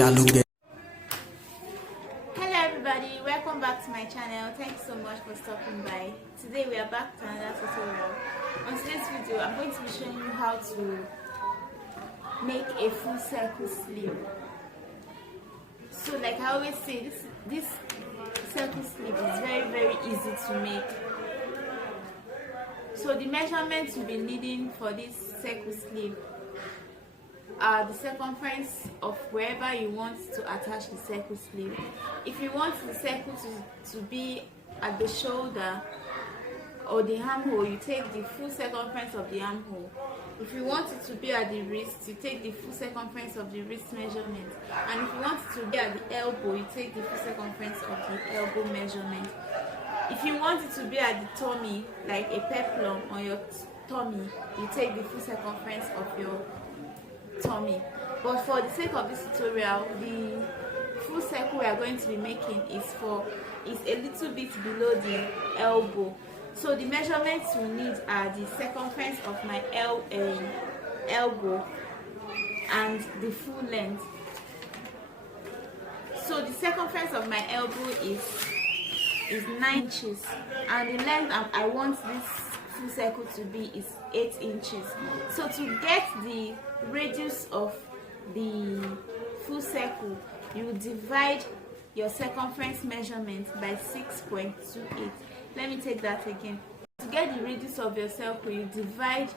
Hello everybody, welcome back to my channel. Thanks so much for stopping by. Today we are back to another tutorial. On today's video I'm going to be showing you how to make a full circle sleeve. So like I always say, this circle sleeve is very easy to make. So the measurements you'll be needing for this circle sleeve are the circumference of wherever you want to attach the circle sleeve. If you want the circle to be at the shoulder or the armhole, you take the full circumference of the armhole. If you want it to be at the wrist, you take the full circumference of the wrist measurement. And if you want it to be at the elbow, you take the full circumference of the elbow measurement. If you want it to be at the tummy, like a peplum on your tummy, you take the full circumference of your tummy. But for the sake of this tutorial, the full circle we are going to be making is a little bit below the elbow. So the measurements we need are the circumference of my elbow and the full length. So the circumference of my elbow is 9 inches, and the length I want this full circle to be is 8 inches. So to get the radius of the full circle, you divide your circumference measurement by 6.28. Let me take that again. To get the radius of your circle, you divide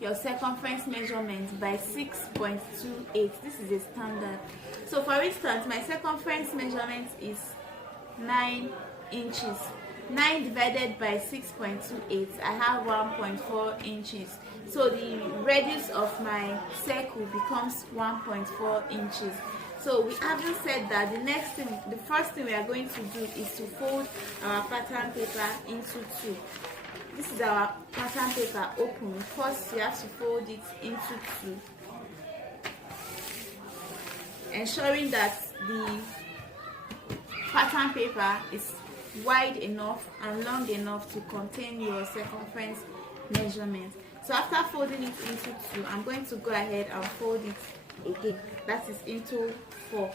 your circumference measurement by 6.28. This is a standard. So for instance, my circumference measurement is 9 inches. 9 divided by 6.28, I have 1.4 inches. So the radius of my circle becomes 1.4 inches. So we haven't said that the first thing we are going to do is to fold our pattern paper into two. This is our pattern paper open. First you have to fold it into two, ensuring that the pattern paper is wide enough and long enough to contain your circumference measurement. So after folding it into two, I'm going to go ahead and fold it again. That is into 4.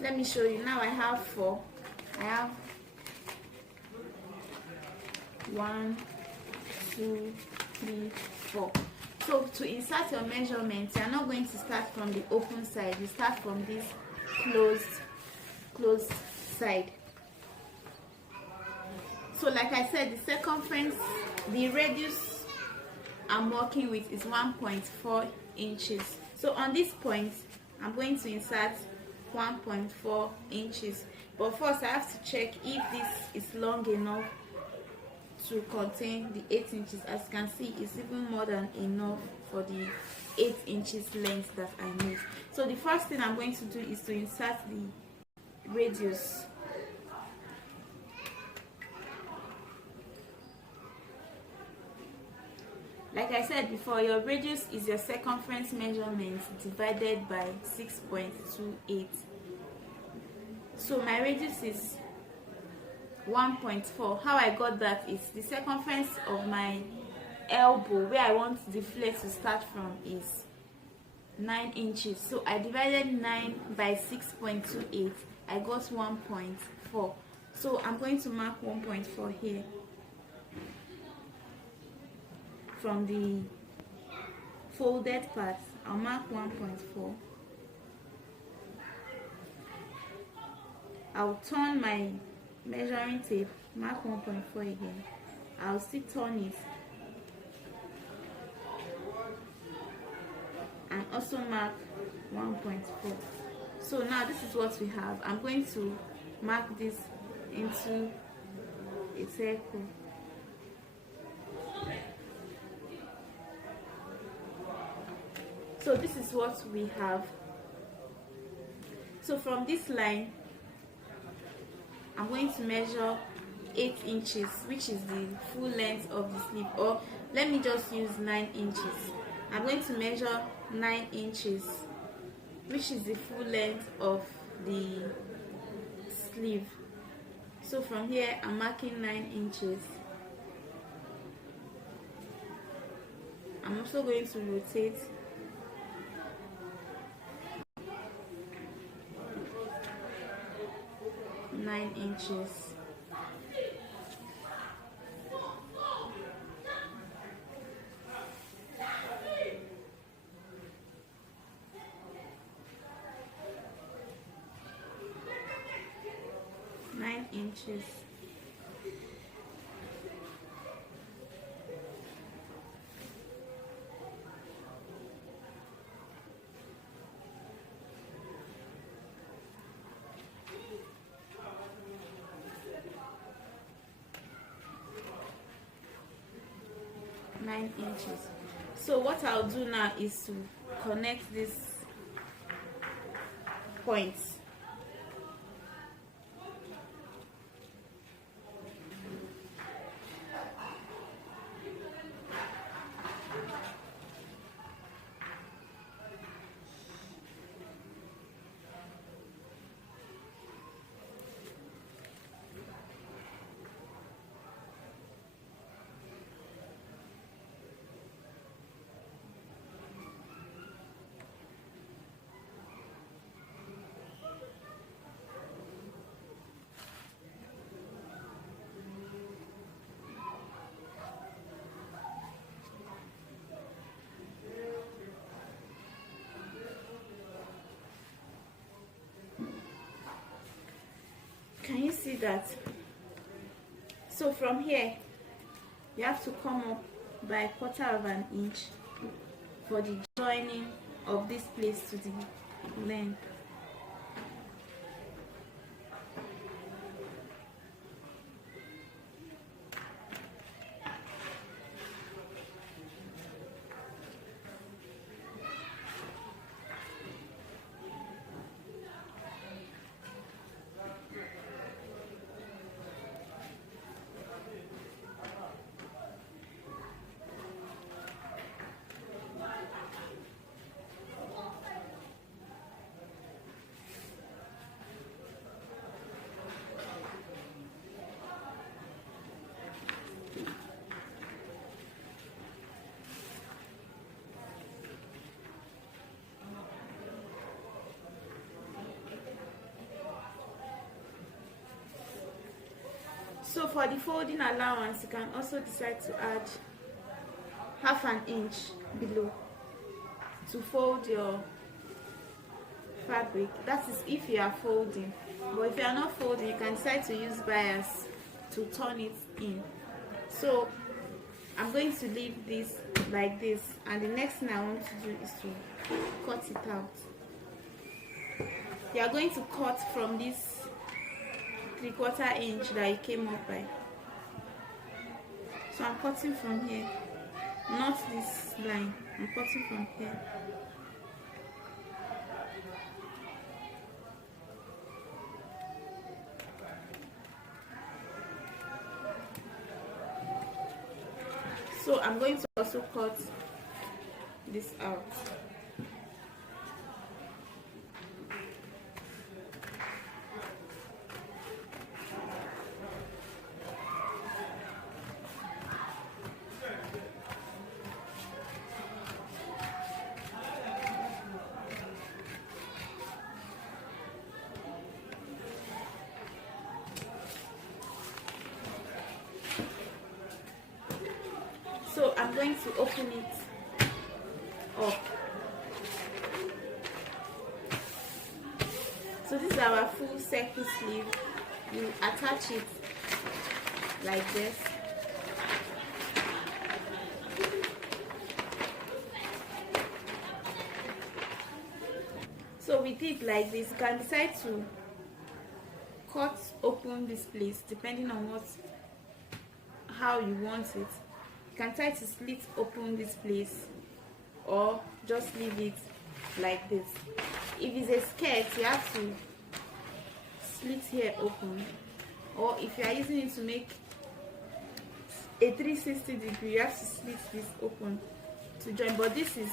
Let me show you. Now I have 4. I have 1, 2, 3, 4. So to insert your measurements, you are not going to start from the open side. You start from this closed side. So like I said, the circumference, the radius I'm working with is 1.4 inches. So on this point, I'm going to insert 1.4 inches. But first I have to check if this is long enough to contain the 8 inches. As you can see, it's even more than enough for the 8 inches length that I need. So the first thing I'm going to do is to insert the radius. Like I said before, your radius is your circumference measurement divided by 6.28. So my radius is 1.4. How I got that is the circumference of my elbow, where I want the flare to start from, is 9 inches. So I divided 9 by 6.28. I got 1.4. So I'm going to mark 1.4 here. From the folded part, I'll mark 1.4. I'll turn my measuring tape, mark 1.4 again. I'll still turn it and also mark 1.4. So now this is what we have. I'm going to mark this into a circle. So this is what we have. So from this line, I'm going to measure 8 inches, which is the full length of the sleeve, or let me just use 9 inches. I'm going to measure 9 inches, which is the full length of the sleeve. So from here, I'm marking 9 inches. I'm also going to rotate 9 inches. Inches. So what I'll do now is to connect these points. Can you see that? So from here you have to come up by 1/4 of an inch for the joining of this place to the length. So for the folding allowance, you can also decide to add 1/2 inch below to fold your fabric. That is if you are folding, but if you are not folding, you can decide to use bias to turn it in. So I'm going to leave this like this, and the next thing I want to do is to cut it out. You are going to cut from this 3/4 inch that you came up by. So I'm cutting from here, not this line. I'm cutting from here. So I'm going to also cut this out. So I'm going to open it up. So this is our full circle sleeve. You attach it like this. So with it like this, you can decide to cut open this place depending on how you want it. You can try to slit open this place or just leave it like this. If it's a skirt, you have to slit here open, or if you are using it to make a 360 degree, you have to slit this open to join, but this is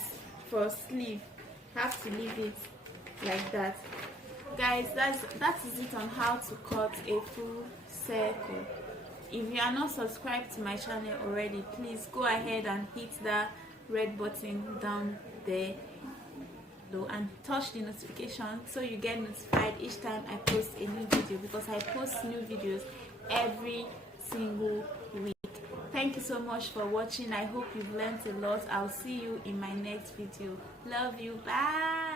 for sleeve. You have to leave it like that. Guys, that is it on how to cut a full circle. If you are not subscribed to my channel already, please go ahead and hit that red button down there. below and touch the notification so you get notified each time I post a new video, because I post new videos every single week. Thank you so much for watching. I hope you've learned a lot. I'll see you in my next video. Love you. Bye.